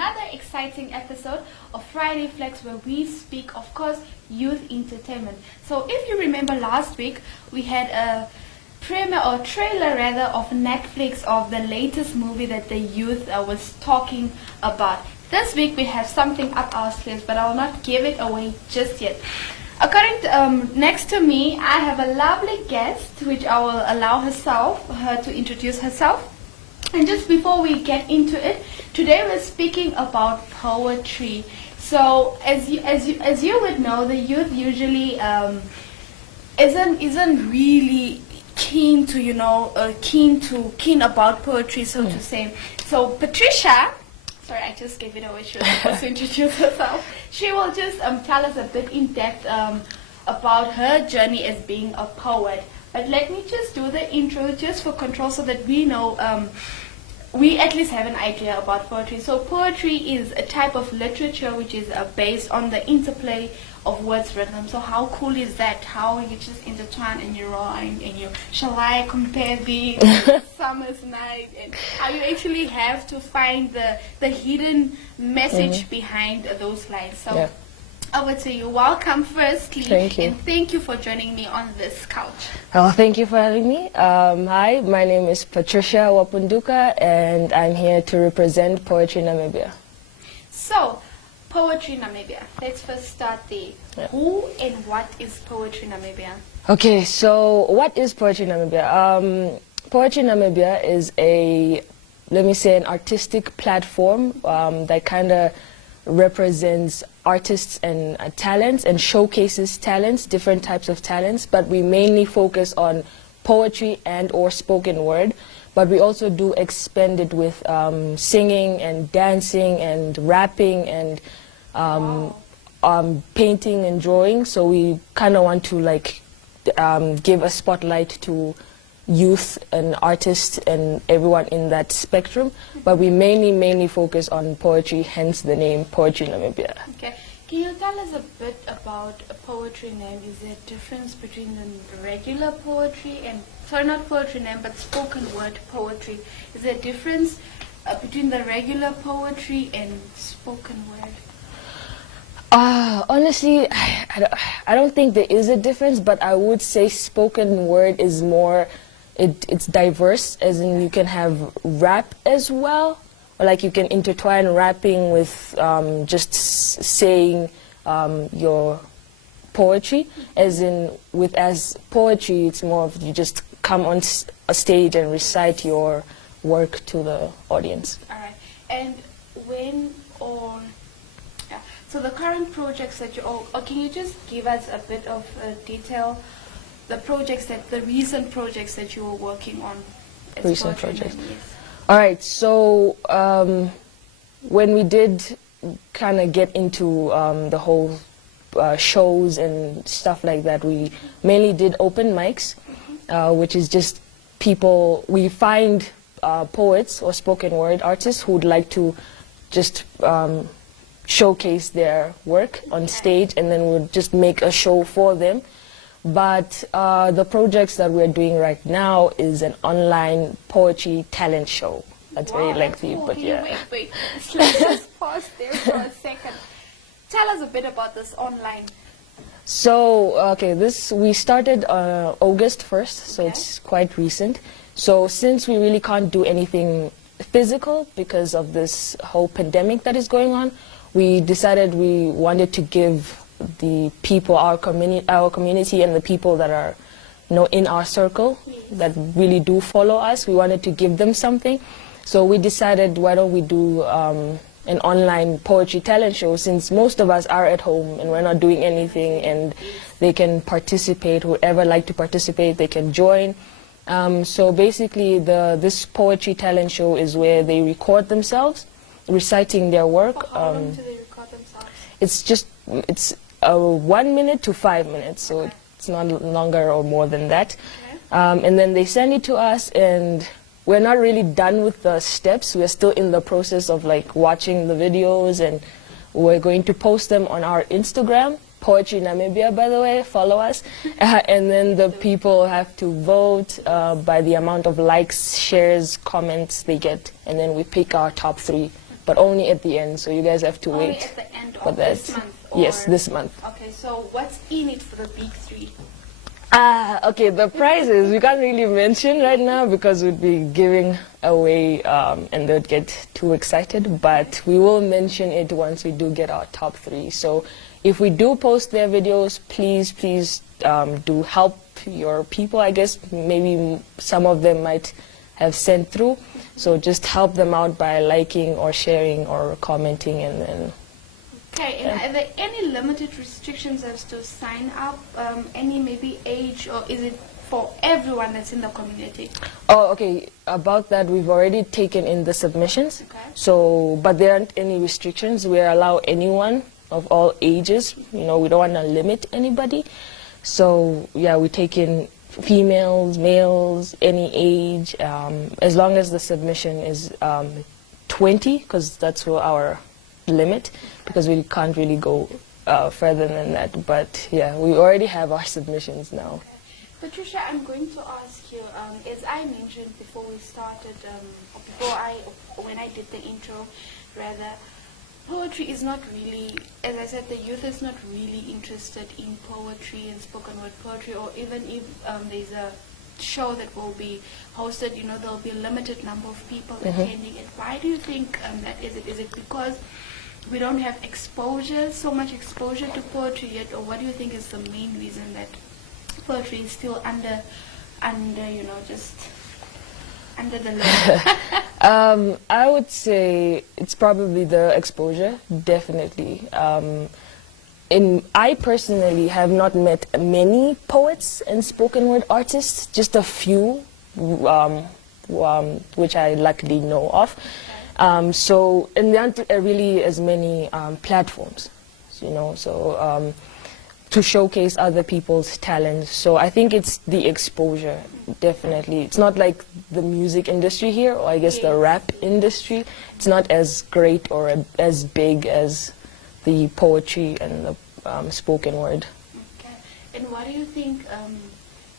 another exciting episode of Friday Flex, where we speak, of course, youth entertainment. So if you remember last week, we had a premiere or trailer rather of Netflix of the latest movie that the youth was talking about. This week we have something up our sleeves, but I will not give it away just yet. According to, next to me, I have a lovely guest, which I will allow her to introduce herself. And just before we get into it, today we're speaking about poetry. So as you would know, the youth usually isn't really keen about poetry, so to say. So Patricia, sorry, I just gave it away. She was supposed to introduce herself. She will just tell us a bit in depth about her journey as being a poet. But let me just do the intro just for control, so that we know, we at least have an idea about poetry. So poetry is a type of literature which is based on the interplay of words rhythm. So how cool is that? How you just intertwine and you rhyme and you, shall I compare thee summer's night, and how you actually have to find the hidden message behind those lines. So yeah. Over to you. Welcome firstly. Thank you. And thank you for joining me on this couch. Well, thank you for having me. Hi, my name is Patricia Uapunduka, and I'm here to represent Poetry Namibia. So, Poetry Namibia. Let's first start there. Yeah. Who and what is Poetry Namibia? Okay, so what is Poetry Namibia? Poetry Namibia is an artistic platform that kind of represents artists and talents and showcases talents, different types of talents, but we mainly focus on poetry and or spoken word, but we also do expand it with singing and dancing and rapping and painting and drawing. So we kind of want to give a spotlight to youth and artists and everyone in that spectrum, but we mainly focus on poetry, hence the name Poetry Namibia. Okay, can you tell us a bit about a poetry name? Is there a difference between the regular poetry and, sorry, not poetry name, but spoken word poetry? Is there a difference between the regular poetry and spoken word? Honestly, I don't think there is a difference, but I would say spoken word is more, it's diverse, as in you can have rap as well, or like you can intertwine rapping with just saying your poetry, as poetry it's more of you just come on a stage and recite your work to the audience. Alright, and so the current projects that can you just give us a bit of detail? The recent projects that you were working on. Recent projects. Yes. All right. So when we did kind of get into the whole shows and stuff like that, we mainly did open mics, which is just people. We find poets or spoken word artists who'd like to just showcase their work on stage, and then we'll just make a show for them. But the projects that we're doing right now is an online poetry talent show. That's very lengthy, but yeah. Wait. Let's just pause there for a second. Tell us a bit about this online. So, okay, we started August 1st, so it's quite recent. So since we really can't do anything physical because of this whole pandemic that is going on, we decided we wanted to give the people, our community and the people that are in our circle, that really do follow us, we wanted to give them something. So we decided, why don't we do an online poetry talent show, since most of us are at home and we're not doing anything, and they can participate, whoever like to participate, they can join. So basically this poetry talent show is where they record themselves reciting their work. For how long do they record themselves? It's 1 minute to 5 minutes, so it's not longer or more than that. And then they send it to us, and we're not really done with the steps. We're still in the process of watching the videos, and we're going to post them on our Instagram, Poetry Namibia, by the way, follow us. And then the people have to vote by the amount of likes, shares, comments they get, and then we pick our top 3 but only at the end. So you guys have to Only wait at the end for of that. this month? Yes, or- this month. Okay, so what's in it for the big three? Okay, the prizes we can't really mention right now because we'd be giving away and they'd get too excited, but we will mention it once we do get our top three. So if we do post their videos, please do help your people. I guess maybe some of them might have sent through, so just help them out by liking or sharing or commenting, and then Okay, and are there any limited restrictions as to sign up? Any maybe age, or is it for everyone that's in the community? Oh, okay. About that, we've already taken in the submissions. Okay. So, but there aren't any restrictions. We allow anyone of all ages. You know, we don't want to limit anybody. So, yeah, we take in females, males, any age, as long as the submission is 20, because that's our limit, because we can't really go further than that. But yeah, we already have our submissions now. Okay. Patricia, I'm going to ask you, as I mentioned before we started, when I did the intro, rather, poetry is not really, as I said, the youth is not really interested in poetry and spoken word poetry, or even if there's a show that will be hosted, you know, there'll be a limited number of people attending it. Why do you think that is it? Is it because we don't have exposure, so much exposure to poetry yet, or what do you think is the main reason that poetry is still under you know, just under the level? I would say it's probably the exposure, definitely. I personally have not met many poets and spoken word artists, just a few, which I luckily know of. So, and there aren't really as many platforms, you know, so to showcase other people's talents. So I think it's the exposure, definitely. It's not like the music industry here, or I guess the rap industry. It's not as great or as big as the poetry and the spoken word. Okay. And what do you think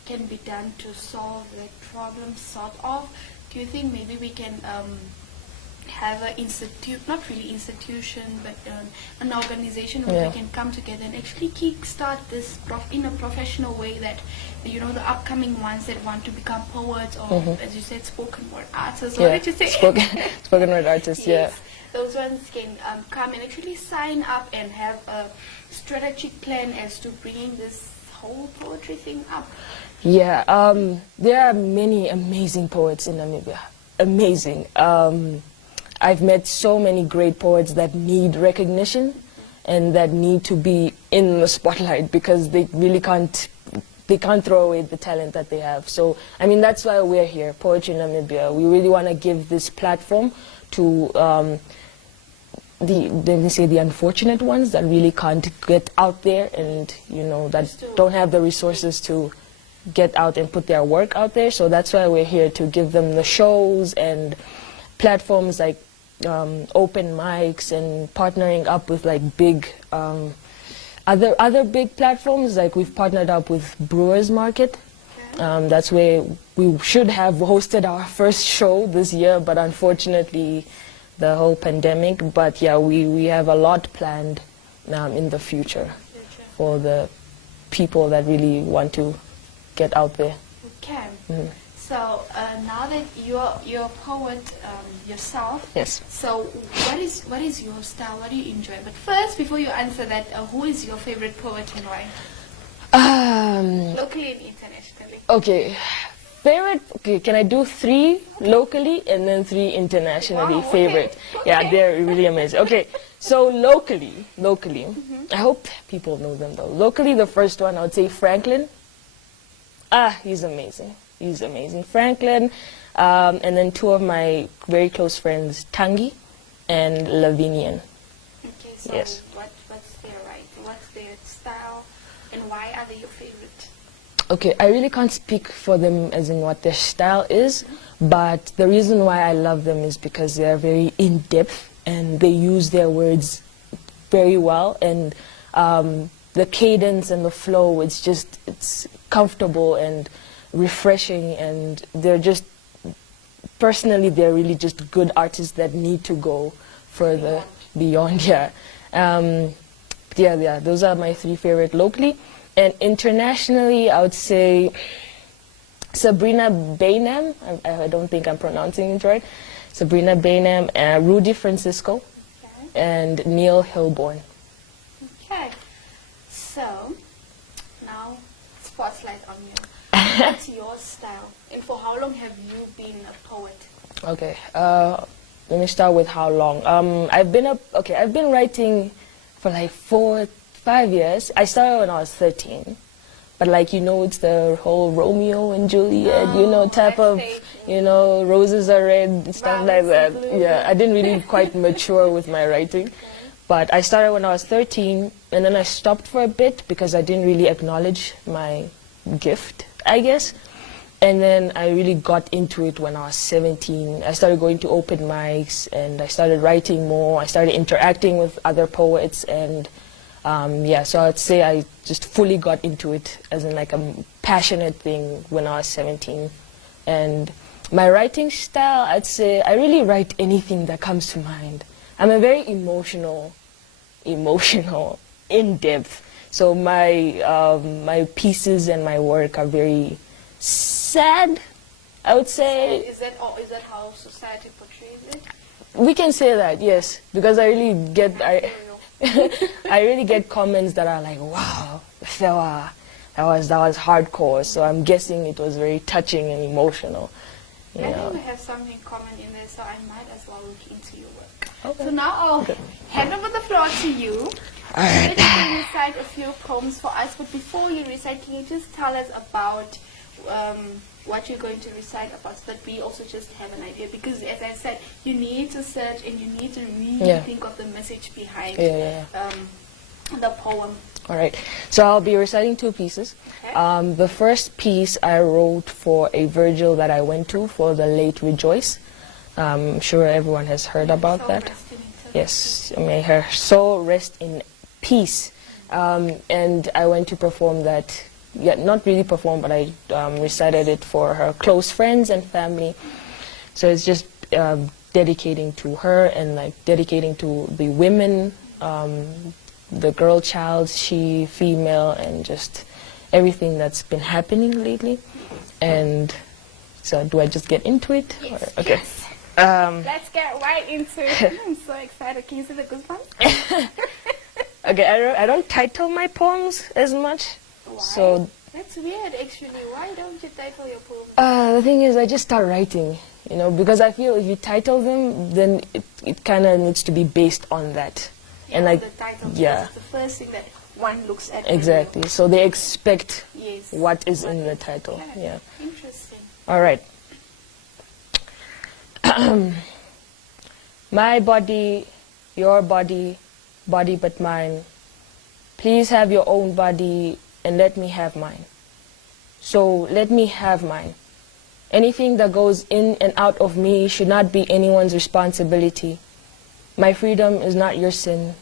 can be done to solve that problem, sort of? Do you think maybe we can have an not really institution, but an organization where we can come together and actually kickstart this in a professional way, that, you know, the upcoming ones that want to become poets, or as you said, spoken word artists, or what did you say? Spoken word artists, yes. Those ones can come and actually sign up and have a strategic plan as to bringing this whole poetry thing up. Yeah, there are many amazing poets in Namibia. Amazing. I've met so many great poets that need recognition and that need to be in the spotlight, because they really can't throw away the talent that they have. So, I mean, that's why we're here, Poetry Namibia. We really want to give this platform to let me say, the unfortunate ones that really can't get out there, and, you know, that don't have the resources to get out and put their work out there. So that's why we're here, to give them the shows and platforms like open mics, and partnering up with like big other big platforms. Like we've partnered up with Brewers Market. That's where we should have hosted our first show this year, but unfortunately the whole pandemic. But yeah, we have a lot planned in the future for the people that really want to get out there. Okay. So now that you're a poet yourself, yes. So what is your style? What do you enjoy? But first, before you answer that, who is your favorite poet and why? Locally and internationally. Okay, favorite. Okay, can I do 3 locally and then 3 internationally? Wow, favorite. okay. Yeah, they're really amazing. Okay, so locally. I hope people know them though. Locally, the first one I would say Franklin. He's amazing. He's amazing. Franklin, and then 2 of my very close friends, Tangi and Lavinian. Okay, so yes. What's their what's their style, and why are they your favorite? Okay, I really can't speak for them as in what their style is, but the reason why I love them is because they are very in-depth and they use their words very well, and the cadence and the flow, it's comfortable and refreshing, and they're just, personally, they're really just good artists that need to go further beyond. Yeah. Yeah, those are my 3 favorite locally. And internationally, I would say Sabrina Bainam. I don't think I'm pronouncing it right. Sabrina Bainam, Rudy Francisco, and Neil Hilborn. Okay. So, now, spotlight on you. What's your style? And for how long have you been a poet? Okay. Let me start with how long. I've been writing for like 4-5 years. I started when I was 13. But like, it's the whole Romeo and Juliet, type of, roses are red and stuff like that. Yeah, I didn't really quite mature with my writing. But I started when I was 13, and then I stopped for a bit because I didn't really acknowledge my gift, I guess. And then I really got into it when I was 17. I started going to open mics, and I started writing more. I started interacting with other poets, and so I'd say I just fully got into it as in like a passionate thing when I was 17. And my writing style, I'd say I really write anything that comes to mind. I'm a very emotional, in-depth. So my pieces and my work are very sad, I would say. Is that how society portrays it? We can say that, yes, because I really get I really get comments that are like, wow, that was hardcore. So I'm guessing it was very touching and emotional. I think we have something common in there, so I might as well look into your work. Okay. So now I'll hand over the floor to you. All right. You can recite a few poems for us, but before you recite, can you just tell us about what you're going to recite about, so that we also just have an idea? Because as I said, you need to search and you need to really think of the message behind the poem. All right. So I'll be reciting 2 pieces. Okay. The first piece I wrote for a Virgil that I went to for the late Rejoice. I'm sure everyone has heard about that. Yes, may her soul rest in peace. And I went to perform that. Yeah, not really perform, but I recited it for her close friends and family. So it's just dedicating to her and like dedicating to the women, the girl child, she, female, and just everything that's been happening lately. And so do I just get into it? Yes, or, okay. Yes. Let's get right into it. I'm so excited. Can you see the goosebumps? Okay, I don't title my poems as much. Why? So that's weird, actually. Why don't you title your poems? The thing is, I just start writing, because I feel if you title them, then it kind of needs to be based on that. Yeah, and like, the title, yeah, it's the first thing that one looks at. Exactly. So they expect yes, what is in the title. Yeah. Interesting. All right. My body, your body, body but mine. Please have your own body and let me have mine. So let me have mine. Anything that goes in and out of me should not be anyone's responsibility. My freedom is not your sin.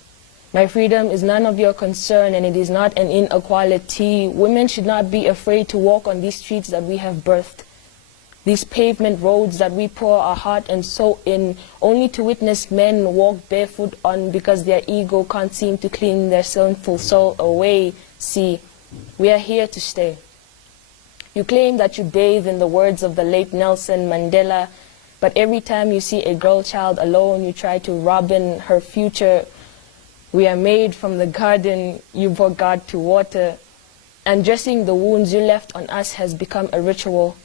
My freedom is none of your concern, and it is not an inequality. Women should not be afraid to walk on these streets that we have birthed, these pavement roads that we pour our heart and soul in, only to witness men walk barefoot on because their ego can't seem to clean their sinful soul away. See, we are here to stay. You claim that you bathe in the words of the late Nelson Mandela, but every time you see a girl child alone, you try to robin her future. We are made from the garden you forgot to water. And dressing the wounds you left on us has become a ritual.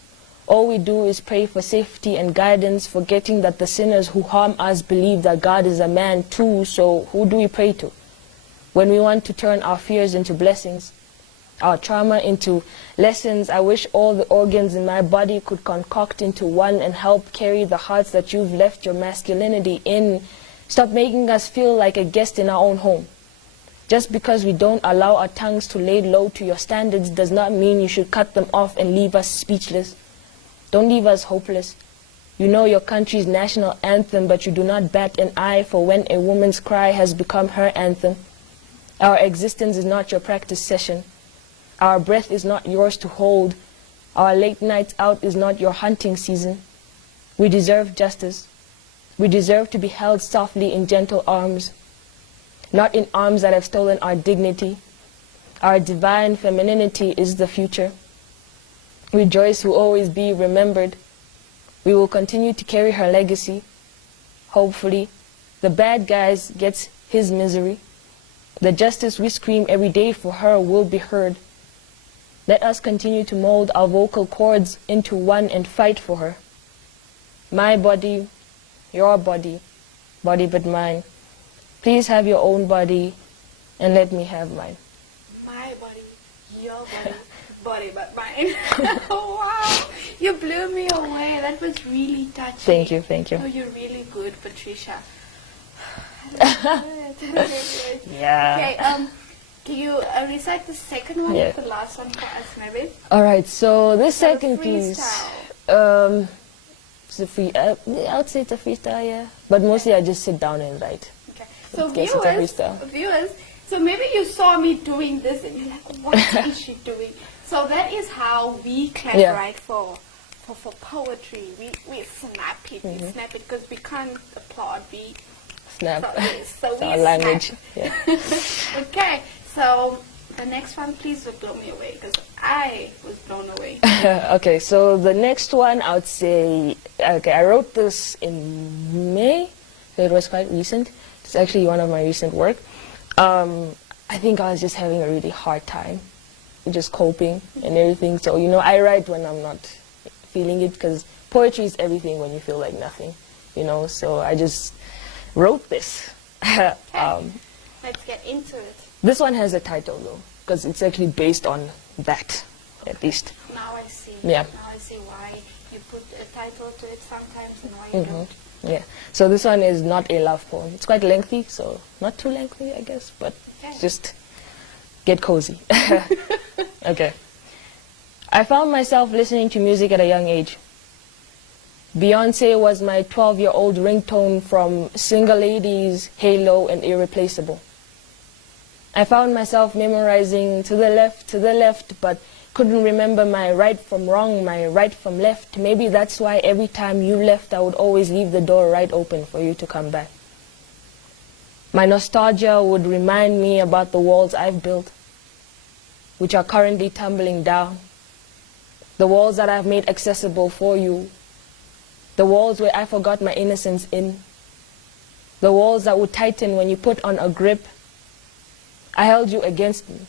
All we do is pray for safety and guidance, forgetting that the sinners who harm us believe that God is a man too, so who do we pray to? When we want to turn our fears into blessings, our trauma into lessons, I wish all the organs in my body could concoct into one and help carry the hearts that you've left your masculinity in. Stop making us feel like a guest in our own home. Just because we don't allow our tongues to lay low to your standards does not mean you should cut them off and leave us speechless. Don't leave us hopeless. You know your country's national anthem, but you do not bat an eye for when a woman's cry has become her anthem. Our existence is not your practice session. Our breath is not yours to hold. Our late nights out is not your hunting season. We deserve justice. We deserve to be held softly in gentle arms, not in arms that have stolen our dignity. Our divine femininity is the future. Rejoice will always be remembered. We will continue to carry her legacy. Hopefully, the bad guys gets his misery. The justice we scream every day for her will be heard. Let us continue to mold our vocal cords into one and fight for her. My body, your body, body but mine. Please have your own body and let me have mine. My body, your body, body but mine. Oh, wow, you blew me away. That was really touching. Thank you, thank you. Oh, you're really good, Patricia. Yeah. Okay, can you recite the second one, Yeah. the last one for us, maybe? All right, so this So second piece, freestyle. it's a free, I would say it's a freestyle, yeah. But mostly I just sit down and write. Okay. So Guess it's a freestyle. viewers, so maybe you saw me doing this and you're like, what is she doing? So that is how we clap right for poetry. We snap it, we snap it because we can't applaud. We Snap. So It's we our language. snap. Yeah. Okay, so the next one, please would blow me away because I was blown away. Okay, so the next one I would say, okay, I wrote this in May, so it was quite recent. It's actually one of my recent work. I think I was just having a really hard time, just coping and everything. So, you know, I write when I'm not feeling it because poetry is everything when you feel like nothing, you know, so I just wrote this. Okay. Let's get into it. This one has a title though, because it's actually based on that, at least. Now I see. Yeah. Now I see why you put a title to it sometimes and why you don't. Yeah. So this one is not a love poem. It's quite lengthy, so not too lengthy, I guess, but Okay. just get cozy. Okay. I found myself listening to music at a young age. Beyonce was my 12-year-old ringtone from Single Ladies, Halo, and Irreplaceable. I found myself memorizing to the left, but couldn't remember my right from wrong, my right from left. Maybe that's why every time you left, I would always leave the door right open for you to come back. My nostalgia would remind me about the walls I've built, which are currently tumbling down. The walls that I've made accessible for you. The walls where I forgot my innocence in. The walls that would tighten when you put on a grip. I held you against me.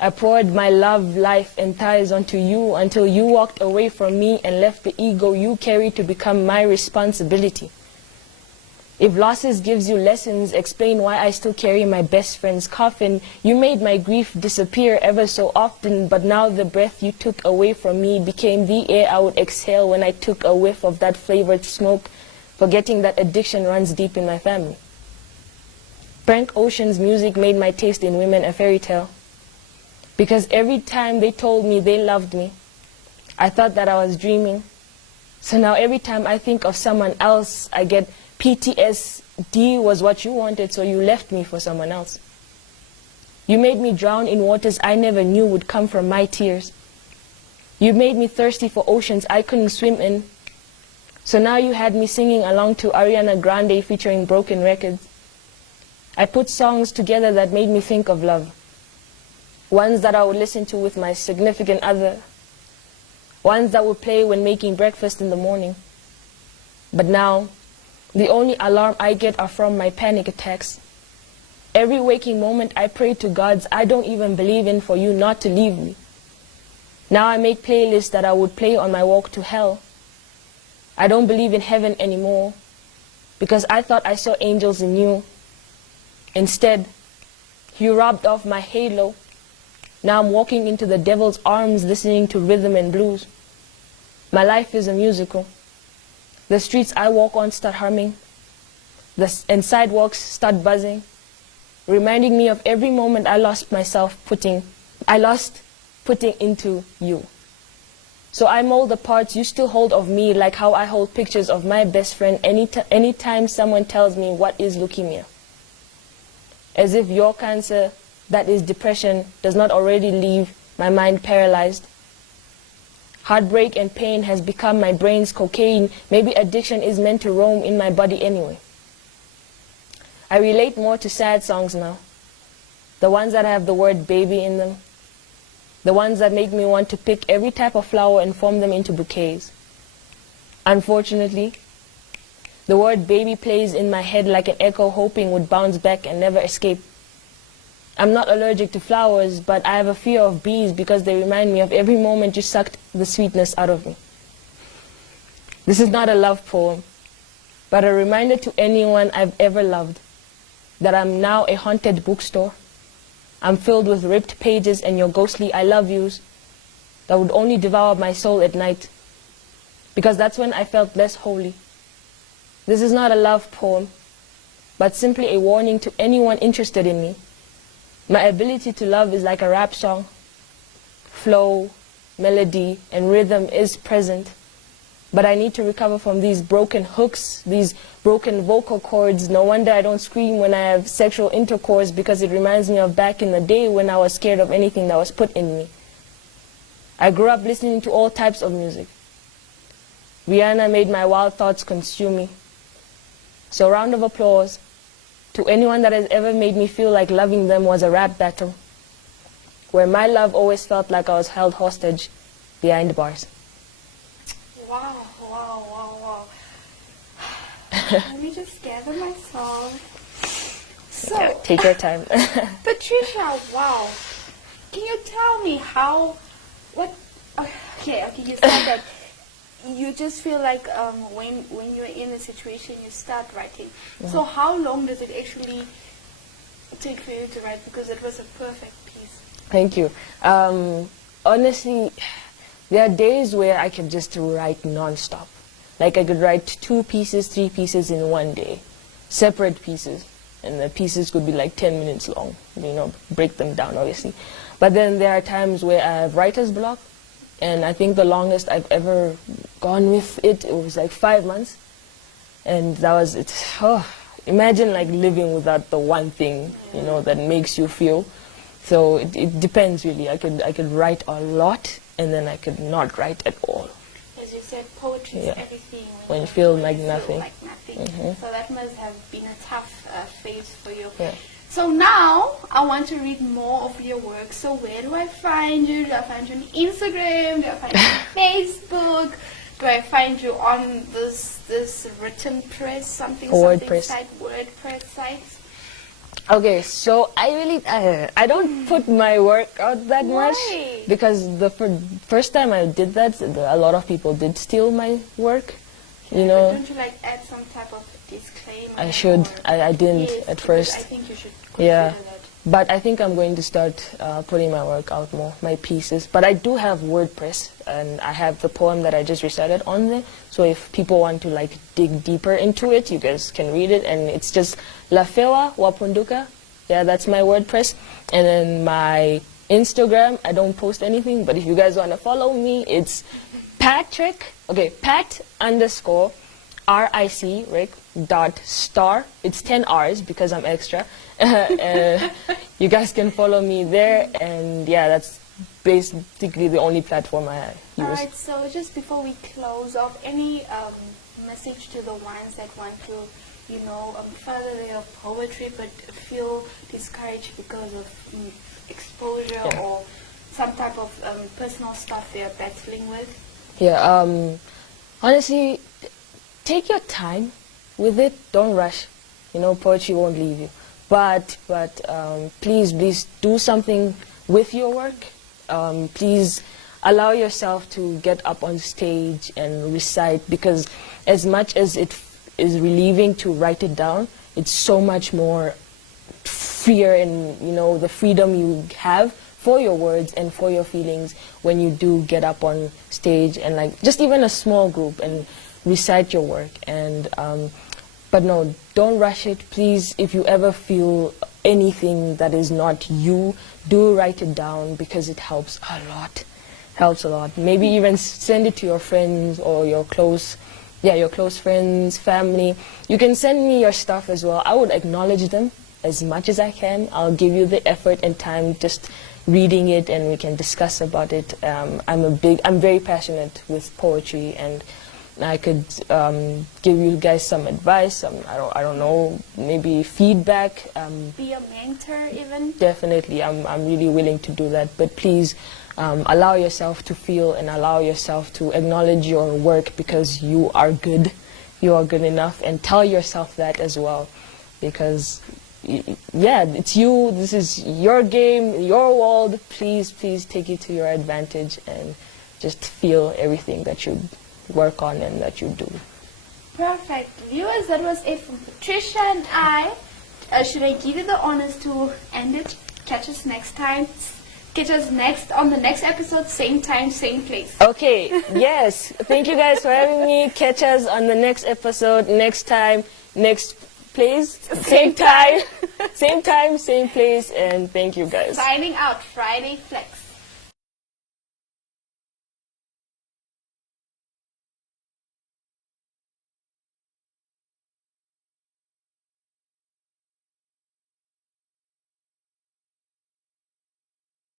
I poured my love, life, and ties onto you until you walked away from me and left the ego you carry to become my responsibility. If losses gives you lessons, explain why I still carry my best friend's coffin. You made my grief disappear ever so often, but now the breath you took away from me became the air I would exhale when I took a whiff of that flavored smoke, forgetting that addiction runs deep in my family. Frank Ocean's music made my taste in women a fairy tale, because every time they told me they loved me, I thought that I was dreaming. So now every time I think of someone else, I get PTSD was what you wanted, so you left me for someone else. You made me drown in waters I never knew would come from my tears. You made me thirsty for oceans I couldn't swim in. So now you had me singing along to Ariana Grande featuring Broken Records. I put songs together that made me think of love. Ones that I would listen to with my significant other. Ones that would play when making breakfast in the morning. But now, the only alarm I get are from my panic attacks. Every waking moment I pray to gods I don't even believe in for you not to leave me. Now I make playlists that I would play on my walk to hell. I don't believe in heaven anymore because I thought I saw angels in you. Instead, you robbed off my halo. Now I'm walking into the devil's arms listening to rhythm and blues. My life is a musical. The streets I walk on start humming, and sidewalks start buzzing, reminding me of every moment I lost putting into you. So I mold the parts you still hold of me like how I hold pictures of my best friend anytime someone tells me what is leukemia. As if your cancer, that is depression, does not already leave my mind paralyzed. Heartbreak and pain has become my brain's cocaine. Maybe addiction is meant to roam in my body anyway. I relate more to sad songs now. The ones that have the word baby in them. The ones that make me want to pick every type of flower and form them into bouquets. Unfortunately, the word baby plays in my head like an echo, hoping would bounce back and never escape. I'm not allergic to flowers, but I have a fear of bees because they remind me of every moment you sucked the sweetness out of me. This is not a love poem, but a reminder to anyone I've ever loved that I'm now a haunted bookstore. I'm filled with ripped pages and your ghostly I love yous that would only devour my soul at night, because that's when I felt less holy. This is not a love poem, but simply a warning to anyone interested in me. My ability to love is like a rap song. Flow, melody, and rhythm is present, but I need to recover from these broken hooks, these broken vocal cords. No wonder I don't scream when I have sexual intercourse, because it reminds me of back in the day when I was scared of anything that was put in me. I grew up listening to all types of music. Rihanna made my wild thoughts consume me. So round of applause to anyone that has ever made me feel like loving them was a rap battle, where my love always felt like I was held hostage behind bars. Wow, wow, wow, wow. Let me just gather myself. So, Yeah, take your time. Patricia, wow. Can you tell me okay, you said that you just feel like when you're in a situation, you start writing. Mm-hmm. So how long does it actually take for you to write? Because it was a perfect piece. Thank you. Honestly, there are days where I can just write non-stop. Like I could write 2 pieces, 3 pieces in one day, separate pieces. And the pieces could be like 10 minutes long, break them down obviously. But then there are times where I have writer's block, and I think the longest I've ever gone with it was like 5 months. And that was it. Oh, imagine like living without the one thing, that makes you feel. So it depends really. I could write a lot, and then I could not write at all. As you said, poetry is everything. When you feel like nothing. Mm-hmm. So that must have been a tough phase for you. Yeah. So now I want to read more of your work. So where do I find you? Do I find you on Instagram? Do I find you on Facebook? Do I find you on this written press something site, WordPress site? Okay, so I don't put my work out that much, because the first time I did that, a lot of people did steal my work. But don't you like add some type of disclaimer? I should. I didn't at first. I think you should consider that. But I think I'm going to start putting my work out more, my pieces. But I do have WordPress, and I have the poem that I just recited on there. So if people want to like dig deeper into it, you guys can read it. And it's just Patricia Uapunduka. Yeah, that's my WordPress. And then my Instagram, I don't post anything. But if you guys want to follow me, it's Pat_RIC, Rick, .star. It's 10 R's because I'm extra. You guys can follow me there, and yeah, that's basically the only platform I use. Alright, so just before we close off, any message to the ones that want to, further their poetry but feel discouraged because of exposure or some type of personal stuff they are battling with? Yeah, honestly, take your time with it. Don't rush. Poetry won't leave you. But please do something with your work. Please allow yourself to get up on stage and recite, because as much as it is relieving to write it down, it's so much more freer, and the freedom you have for your words and for your feelings when you do get up on stage and like just even a small group and recite your work. And but no, don't rush it, please. If you ever feel anything that is not you, do write it down, because it helps a lot. Maybe even send it to your friends or your close friends, family. You can send me your stuff as well. I would acknowledge them as much as I can. I'll give you the effort and time. Just reading it and we can discuss about it. I'm very passionate with poetry, and I could give you guys some advice. I don't know, maybe feedback. Be a mentor even. Definitely, I'm really willing to do that. But please allow yourself to feel and allow yourself to acknowledge your work, because you are good. You are good enough, and tell yourself that as well, because yeah, it's you. This is your game, your world. Please take it to your advantage and just feel everything that you work on and that you do. Perfect. Viewers, that was it from Patricia and I. Should I give you the honors to end it? Catch us next time. Catch us on the next episode, same time, same place. Okay, yes. Thank you guys for having me. Catch us on the next episode, next time, next place, same time, same time, same place, and thank you guys. Signing out, Friday Flex.